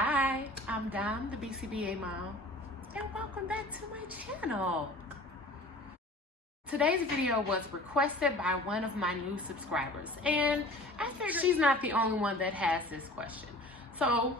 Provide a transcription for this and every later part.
Hi, I'm Dom, the BCBA mom, and welcome back to my channel. Today's video was requested by one of my new subscribers, and I figured she's not the only one that has this question. So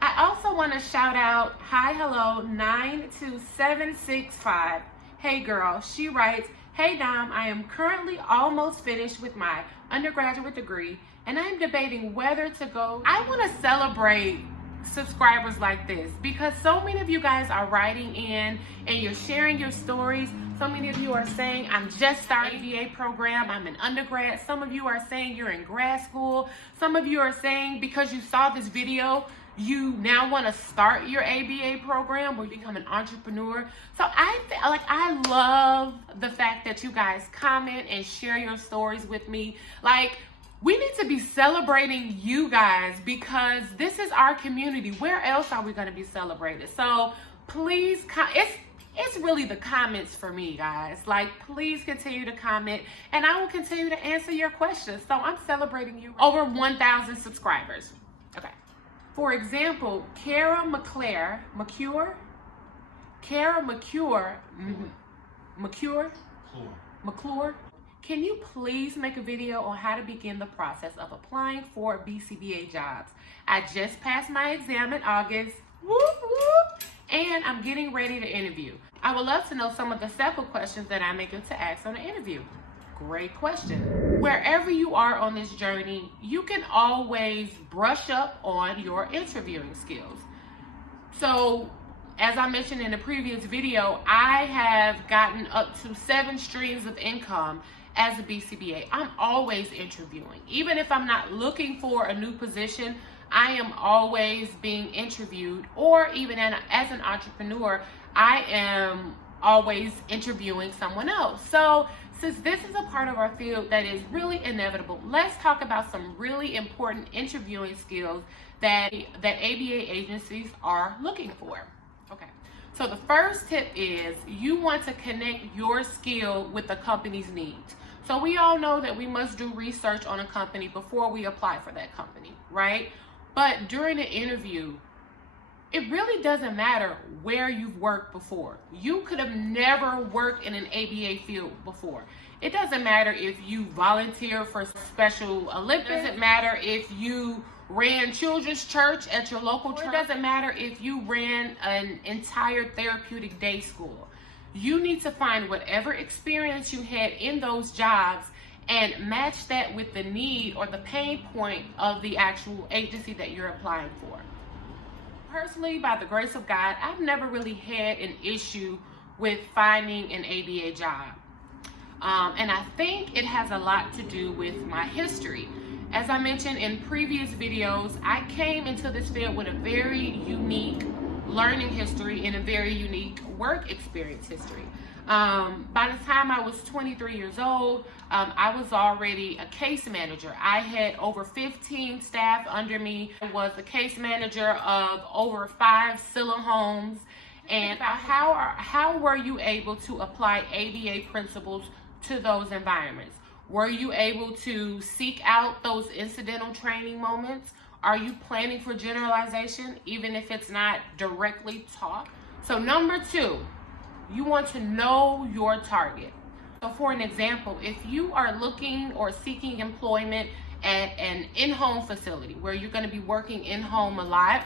I also want to shout out, hi, hello, 92765. Hey girl, she writes, hey Dom, I am currently almost finished with my undergraduate degree, and I'm debating whether to go. I want to celebrate subscribers like this because so many of you guys are writing in and you're sharing your stories. So many of you are saying, I'm just starting ABA program, I'm an undergrad. Some of you are saying you're in grad school. Some of you are saying because you saw this video, you now want to start your ABA program or become an entrepreneur. So I love the fact that you guys comment and share your stories with me. We need to be celebrating you guys because this is our community. Where else are we going to be celebrated? So please, it's really the comments for me, guys. Please continue to comment and I will continue to answer your questions. So I'm celebrating you. Over 1,000 subscribers. Okay. For example, Kara McClure, can you please make a video on how to begin the process of applying for BCBA jobs? I just passed my exam in August, whoop, whoop, and I'm getting ready to interview. I would love to know some of the sample questions that I may get to ask on the interview. Great question. Wherever you are on this journey, you can always brush up on your interviewing skills. So, as I mentioned in the previous video, I have gotten up to 7 streams of income as a BCBA. I'm always interviewing. Even if I'm not looking for a new position, I am always being interviewed, or even as an entrepreneur, I am always interviewing someone else. So since this is a part of our field that is really inevitable, let's talk about some really important interviewing skills that ABA agencies are looking for. Okay, so the first tip is you want to connect your skill with the company's needs. So we all know that we must do research on a company before we apply for that company, right? But during the interview, it really doesn't matter where you've worked before. You could have never worked in an ABA field before. It doesn't matter if you volunteer for Special Olympics. It doesn't matter if you ran children's church at your local church. It doesn't matter if you ran an entire therapeutic day school. You need to find whatever experience you had in those jobs and match that with the need or the pain point of the actual agency that you're applying for. Personally, by the grace of God, I've never really had an issue with finding an ABA job. And I think it has a lot to do with my history. As I mentioned in previous videos, I came into this field with a very unique learning history and a very unique work experience history. By the time I was 23 years old, I was already a case manager. I had over 15 staff under me. I was the case manager of over 5 Silla homes. And how were you able to apply ABA principles to those environments? Were you able to seek out those incidental training moments? Are you planning for generalization, even if it's not directly taught? So number 2, you want to know your target. So for an example, if you are looking or seeking employment at an in-home facility where you're going to be working in-home a lot,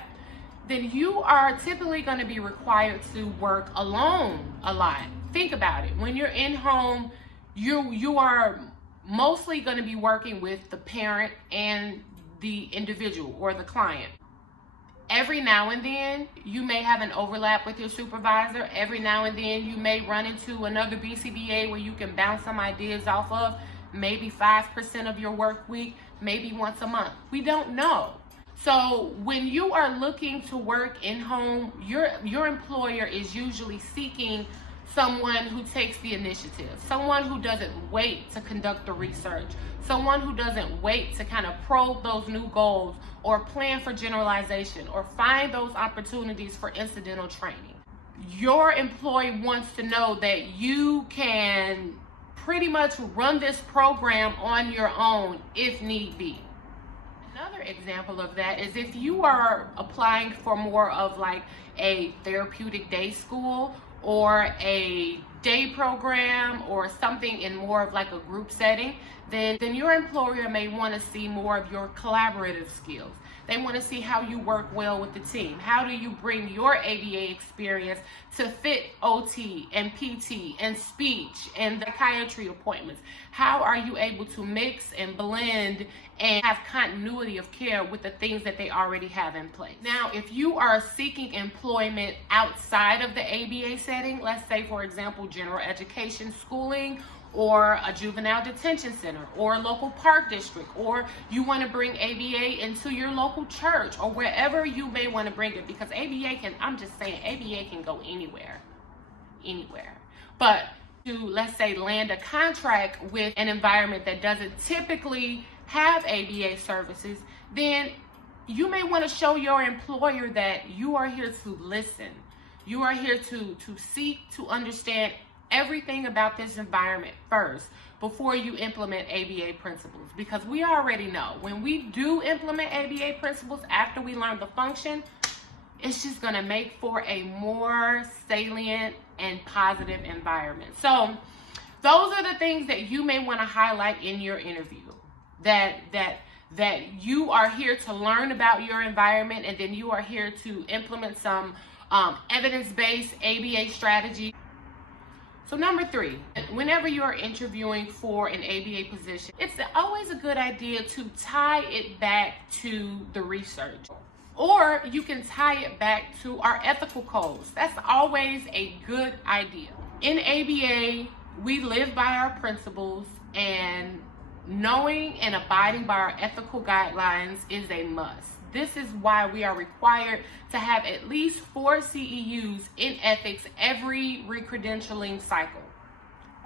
then you are typically going to be required to work alone a lot. Think about it. When you're in-home, you are mostly going to be working with the parent and the individual or the client. Every now and then, you may have an overlap with your supervisor. Every now and then, you may run into another BCBA where you can bounce some ideas off of, maybe 5% of your work week, maybe once a month. We don't know. So when you are looking to work in-home, your employer is usually seeking someone who takes the initiative, someone who doesn't wait to conduct the research, someone who doesn't wait to kind of probe those new goals or plan for generalization or find those opportunities for incidental training. Your employee wants to know that you can pretty much run this program on your own if need be. Another example of that is if you are applying for more of like a therapeutic day school or a day program or something in more of like a group setting, then your employer may want to see more of your collaborative skills. They want to see how you work well with the team. How do you bring your ABA experience to fit OT and PT and speech and psychiatry appointments? How are you able to mix and blend and have continuity of care with the things that they already have in place? Now, if you are seeking employment outside of the ABA setting, let's say, for example, general education schooling, or a juvenile detention center, or a local park district, or you want to bring ABA into your local church, or wherever you may want to bring it, because ABA can, I'm just saying, ABA can go anywhere. But to, let's say, land a contract with an environment that doesn't typically have ABA services, then you may want to show your employer that you are here to listen. You are here to seek to understand everything about this environment first before you implement ABA principles, because we already know when we do implement ABA principles after we learn the function, it's just going to make for a more salient and positive environment. So those are the things that you may want to highlight in your interview, that you are here to learn about your environment, and then you are here to implement some evidence-based ABA strategy. So number 3, whenever you're interviewing for an ABA position, it's always a good idea to tie it back to the research. Or you can tie it back to our ethical codes. That's always a good idea. In ABA, we live by our principles, and knowing and abiding by our ethical guidelines is a must. This is why we are required to have at least 4 CEUs in ethics every recredentialing cycle.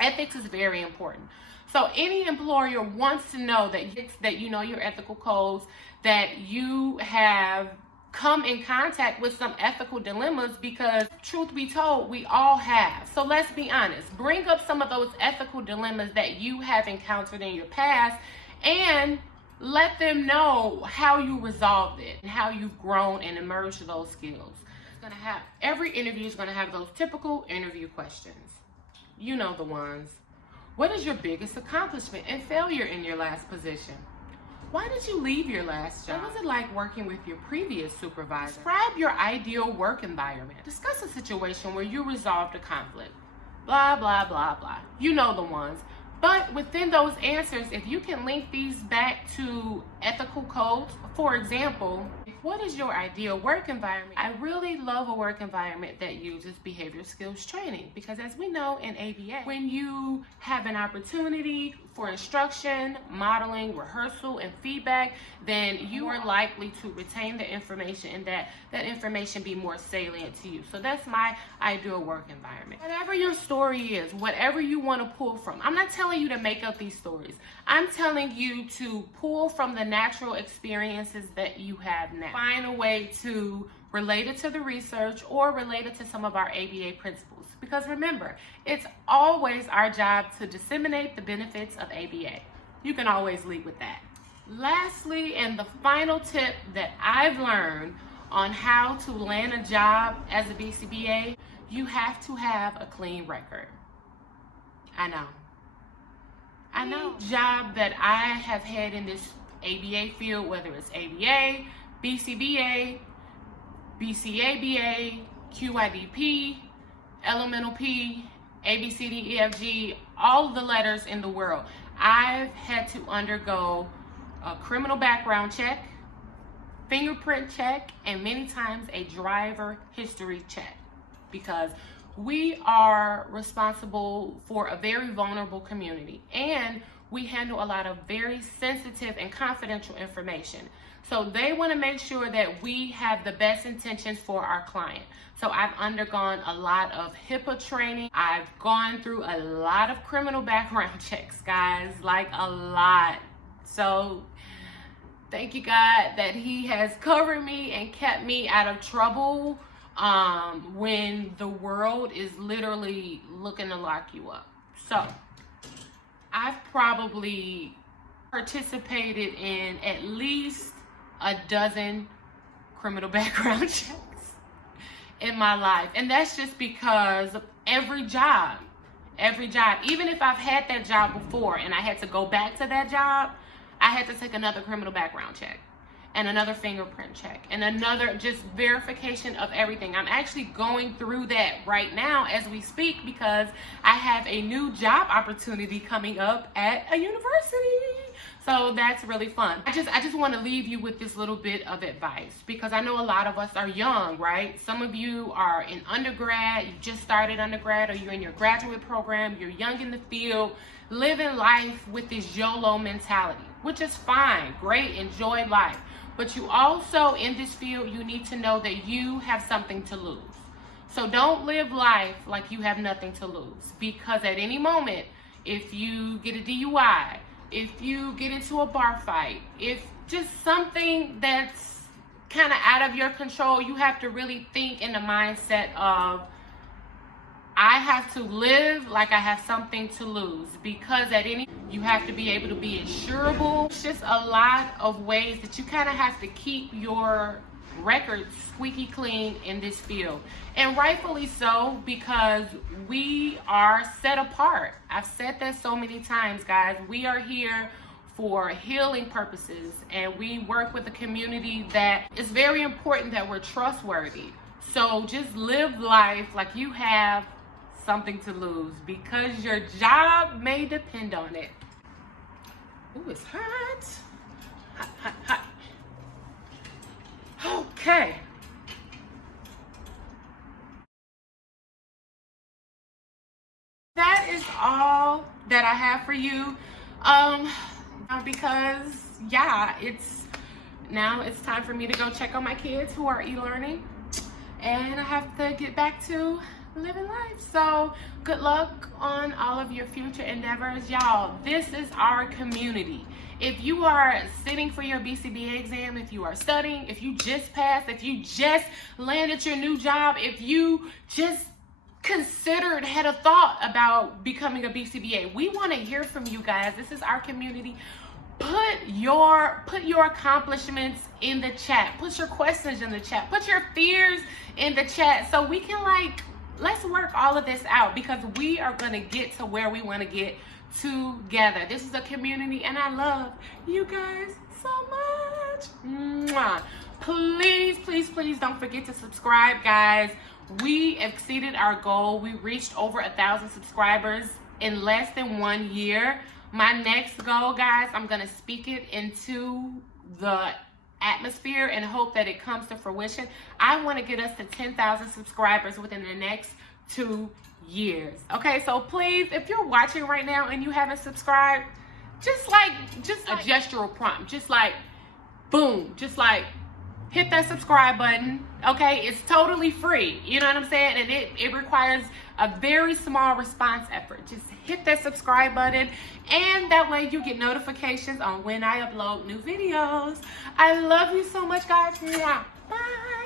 Ethics is very important. So any employer wants to know that you know your ethical codes, that you have come in contact with some ethical dilemmas, because truth be told, we all have. So let's be honest. Bring up some of those ethical dilemmas that you have encountered in your past, and let them know how you resolved it and how you've grown and emerged those skills. Every interview is going to have those typical interview questions. You know the ones. What is your biggest accomplishment and failure in your last position? Why did you leave your last job? What was it like working with your previous supervisor? Describe your ideal work environment. Discuss a situation where you resolved a conflict. Blah, blah, blah, blah. You know the ones. But within those answers, if you can link these back to ethical codes, for example, what is your ideal work environment? I really love a work environment that uses behavior skills training, because as we know in ABA, when you have an opportunity for instruction, modeling, rehearsal, and feedback, then you are likely to retain the information, and that information be more salient to you. So that's my ideal work environment. Whatever your story is, whatever you want to pull from, I'm not telling you to make up these stories. I'm telling you to pull from the natural experiences that you have now. Find a way to relate it to the research or relate it to some of our ABA principles. Because remember, it's always our job to disseminate the benefits of ABA. You can always lead with that. Lastly, and the final tip that I've learned on how to land a job as a BCBA, you have to have a clean record. I know. Job that I have had in this ABA field, whether it's ABA, BCBA, BCABA, QIDP, Elemental P, ABCDEFG, all of the letters in the world, I've had to undergo a criminal background check, fingerprint check, and many times a driver history check, because we are responsible for a very vulnerable community, and we handle a lot of very sensitive and confidential information. So they want to make sure that we have the best intentions for our client. So I've undergone a lot of HIPAA training. I've gone through a lot of criminal background checks, guys, like a lot. So thank you, God, that He has covered me and kept me out of trouble when the world is literally looking to lock you up. So I've probably participated in at least a dozen criminal background checks in my life. And that's just because every job, even if I've had that job before and I had to go back to that job, I had to take another criminal background check and another fingerprint check and another just verification of everything. I'm actually going through that right now as we speak because I have a new job opportunity coming up at a university. So that's really fun. I just want to leave you with this little bit of advice because I know a lot of us are young, right? Some of you are in undergrad, you just started undergrad, or you're in your graduate program, you're young in the field, living life with this YOLO mentality, which is fine, great, enjoy life. But you also, in this field, you need to know that you have something to lose. So don't live life like you have nothing to lose, because at any moment, if you get a DUI, if you get into a bar fight, if just something that's kind of out of your control, you have to really think in the mindset of, I have to live like I have something to lose, because you have to be able to be insurable. It's just a lot of ways that you kind of have to keep your record squeaky clean in this field, and rightfully so, because we are set apart. I've said that so many times, guys. We are here for healing purposes, and we work with a community that is very important that we're trustworthy. So just live life like you have something to lose, because your job may depend on it. Ooh, it's hot. Hot, hot, hot. Okay. That is all that I have for you. Because yeah, it's time for me to go check on my kids who are e-learning, and I have to get back to living life. So good luck on all of your future endeavors, y'all. This is our community. If you are sitting for your BCBA exam, if you are studying, if you just passed, if you just landed your new job, if you just had a thought about becoming a BCBA, we want to hear from you guys. This is our community. Put your accomplishments in the chat. Put your questions in the chat. Put your fears in the chat, so we can let's work all of this out, because we are going to get to where we want to get together. This is a community, and I love you guys so much. Mwah. Please, please, please don't forget to subscribe, guys. We exceeded our goal. We reached over 1,000 subscribers in less than 1 year. My next goal, guys, I'm going to speak it into the atmosphere and hope that it comes to fruition. I want to get us to 10,000 subscribers within the next 2 years. Okay, so please, if you're watching right now and you haven't subscribed, just a gestural prompt, just like boom, just like hit that subscribe button. Okay, it's totally free, you know what I'm saying? And it requires a very small response effort. Just hit that subscribe button, and that way you get notifications on when I upload new videos. I love you so much, guys. Bye.